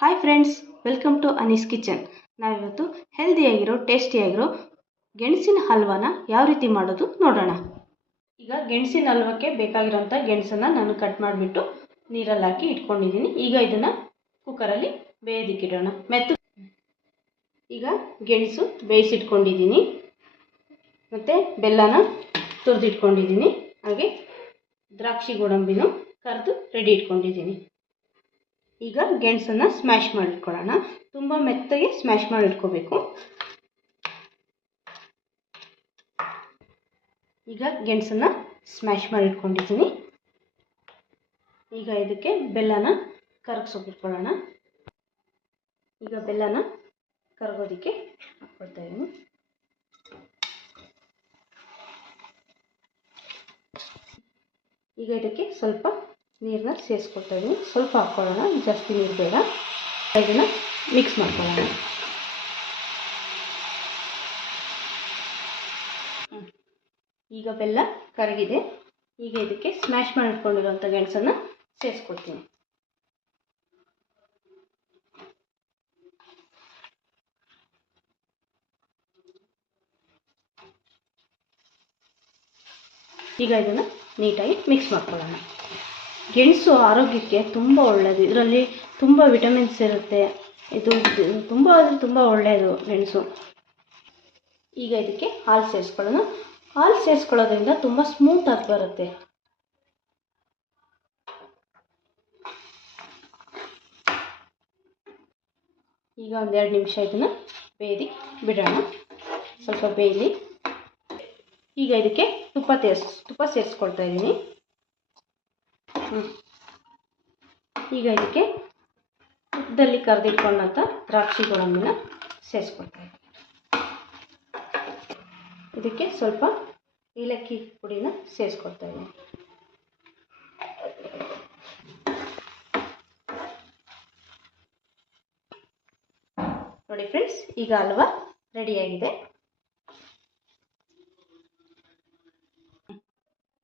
Hi friends welcome to Anees kitchen ನಾವಿವತ್ತು ಹೆಲ್ದಿಯಾಗಿರೋ ಟೇಸ್ಟಿಯಾಗಿರೋ ಗೆಣಸಿನ ಹಲ್ವಾನ ಯಾವ ರೀತಿ ಮಾಡೋದು ನೋಡೋಣ. ಈಗ ಗೆಣಸಿನ ಹಲ್ವಕ್ಕೆ ಬೇಕಾಗಿರೋಂಥ ಗೆಣಸನ್ನು ನಾನು ಕಟ್ ಮಾಡಿಬಿಟ್ಟು ನೀರಲ್ಲಿ ಹಾಕಿ ಇಟ್ಕೊಂಡಿದ್ದೀನಿ. ಈಗ ಇದನ್ನು ಕುಕ್ಕರಲ್ಲಿ ಬೇಯೋದಿಕ್ಕಿಡೋಣ. ಮೆತ್ತು ಈಗ ಗೆಣಸು ಬೇಯಿಸಿಟ್ಕೊಂಡಿದ್ದೀನಿ. ಮತ್ತು ಬೆಲ್ಲನ ತುರಿದಿಟ್ಕೊಂಡಿದ್ದೀನಿ. ಹಾಗೆ ದ್ರಾಕ್ಷಿ ಗೋಡಂಬಿನೂ ಕರೆದು ರೆಡಿ ಇಟ್ಕೊಂಡಿದ್ದೀನಿ. ಈಗ ಗೆಣಸನ್ನು ಸ್ಮ್ಯಾಶ್ ಮಾಡಿಟ್ಕೊಳ್ಳೋಣ. ತುಂಬ ಮೆತ್ತಗೆ ಸ್ಮ್ಯಾಶ್ ಮಾಡಿಟ್ಕೋಬೇಕು. ಈಗ ಗೆಣಸನ್ನು ಸ್ಮ್ಯಾಶ್ ಮಾಡಿಟ್ಕೊಂಡಿದ್ದೀನಿ. ಈಗ ಇದಕ್ಕೆ ಬೆಲ್ಲನ ಕರಗಿಸೋಗಿಟ್ಕೊಳ್ಳೋಣ ಈಗ ಬೆಲ್ಲನ ಕರಗೋದಕ್ಕೆ ಹಾಕ್ಕೊಳ್ತಾ ಇದ್ದೀನಿ. ಈಗ ಇದಕ್ಕೆ ಸ್ವಲ್ಪ ನೀರನ್ನ ಸೇರಿಸ್ಕೊಳ್ತಾ ಇದ್ದೀನಿ ಸ್ವಲ್ಪ ಹಾಕ್ಕೊಳ್ಳೋಣ ಜಾಸ್ತಿ ನೀರು ಬೇಡ. ಇದನ್ನು ಮಿಕ್ಸ್ ಮಾಡ್ಕೊಳ್ಳೋಣ. ಈಗ ಬೆಲ್ಲ ಕರಗಿದೆ. ಈಗ ಇದಕ್ಕೆ ಸ್ಮ್ಯಾಶ್ ಮಾಡಿಟ್ಕೊಂಡಿರೋಂಥ ಗೆಣಸನ್ನು ಸೇರಿಸ್ಕೊಳ್ತೀನಿ ಈಗ ಇದನ್ನು ನೀಟಾಗಿ ಮಿಕ್ಸ್ ಮಾಡ್ಕೊಳ್ಳೋಣ. ಗೆಣಸು ಆರೋಗ್ಯಕ್ಕೆ ತುಂಬ ಒಳ್ಳೆಯದು ಇದರಲ್ಲಿ ತುಂಬ ವಿಟಮಿನ್ಸ್ ಇರುತ್ತೆ. ಇದು ತುಂಬ ಅಂದರೆ ತುಂಬ ಒಳ್ಳೆಯದು ಗೆಣಸು. ಈಗ ಇದಕ್ಕೆ ಹಾಲು ಸೇರಿಸ್ಕೊಳ್ಳೋಣ. ಹಾಲು ಸೇರಿಸ್ಕೊಳ್ಳೋದ್ರಿಂದ ತುಂಬ ಸ್ಮೂತಾಗಿ ಬರುತ್ತೆ. ಈಗ ಒಂದೆರಡು ನಿಮಿಷ ಇದನ್ನು ಬೇಯಿ ಬಿಡೋಣ. ಸ್ವಲ್ಪ ಬೇಯಲಿ. ಈಗ ಇದಕ್ಕೆ ತುಪ್ಪ ತೇರ್ಸ್, ತುಪ್ಪ ಸೇರಿಸ್ಕೊಳ್ತಾ ಇದ್ದೀನಿ. ಈಗ ಇದಕ್ಕೆ ಉದ್ದಲ್ಲಿ ಕರೆದಿಟ್ಕೊಂಡಂಥ ದ್ರಾಕ್ಷಿ ಗೋಡಂಬಿನ ಇದಕ್ಕೆ ಸ್ವಲ್ಪ ಏಲಕ್ಕಿ ಪುಡಿನ ಸೇರಿಸ್ಕೊಳ್ತಾ ಇದ್ದೀನಿ ನೋಡಿ ಫ್ರೆಂಡ್ಸ್, ಈಗ ಹಲ್ವಾ ರೆಡಿಯಾಗಿದೆ.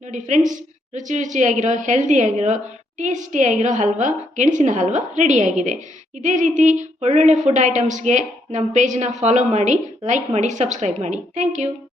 ನೋಡಿ ಫ್ರೆಂಡ್ಸ್ ರುಚಿ ರುಚಿಯಾಗಿರೋ ಹೆಲ್ದಿಯಾಗಿರೋ ಟೇಸ್ಟಿಯಾಗಿರೋ ಹಲ್ವಾ, ಗೆಣಸಿನ ಹಲ್ವಾ ರೆಡಿಯಾಗಿದೆ ಇದೇ ರೀತಿ ಒಳ್ಳೊಳ್ಳೆ ಫುಡ್ ಐಟಮ್ಸ್ಗೆ ನಮ್ಮ ಪೇಜನ್ನ ಫಾಲೋ ಮಾಡಿ ಲೈಕ್ ಮಾಡಿ ಸಬ್ಸ್ಕ್ರೈಬ್ ಮಾಡಿ. Thank you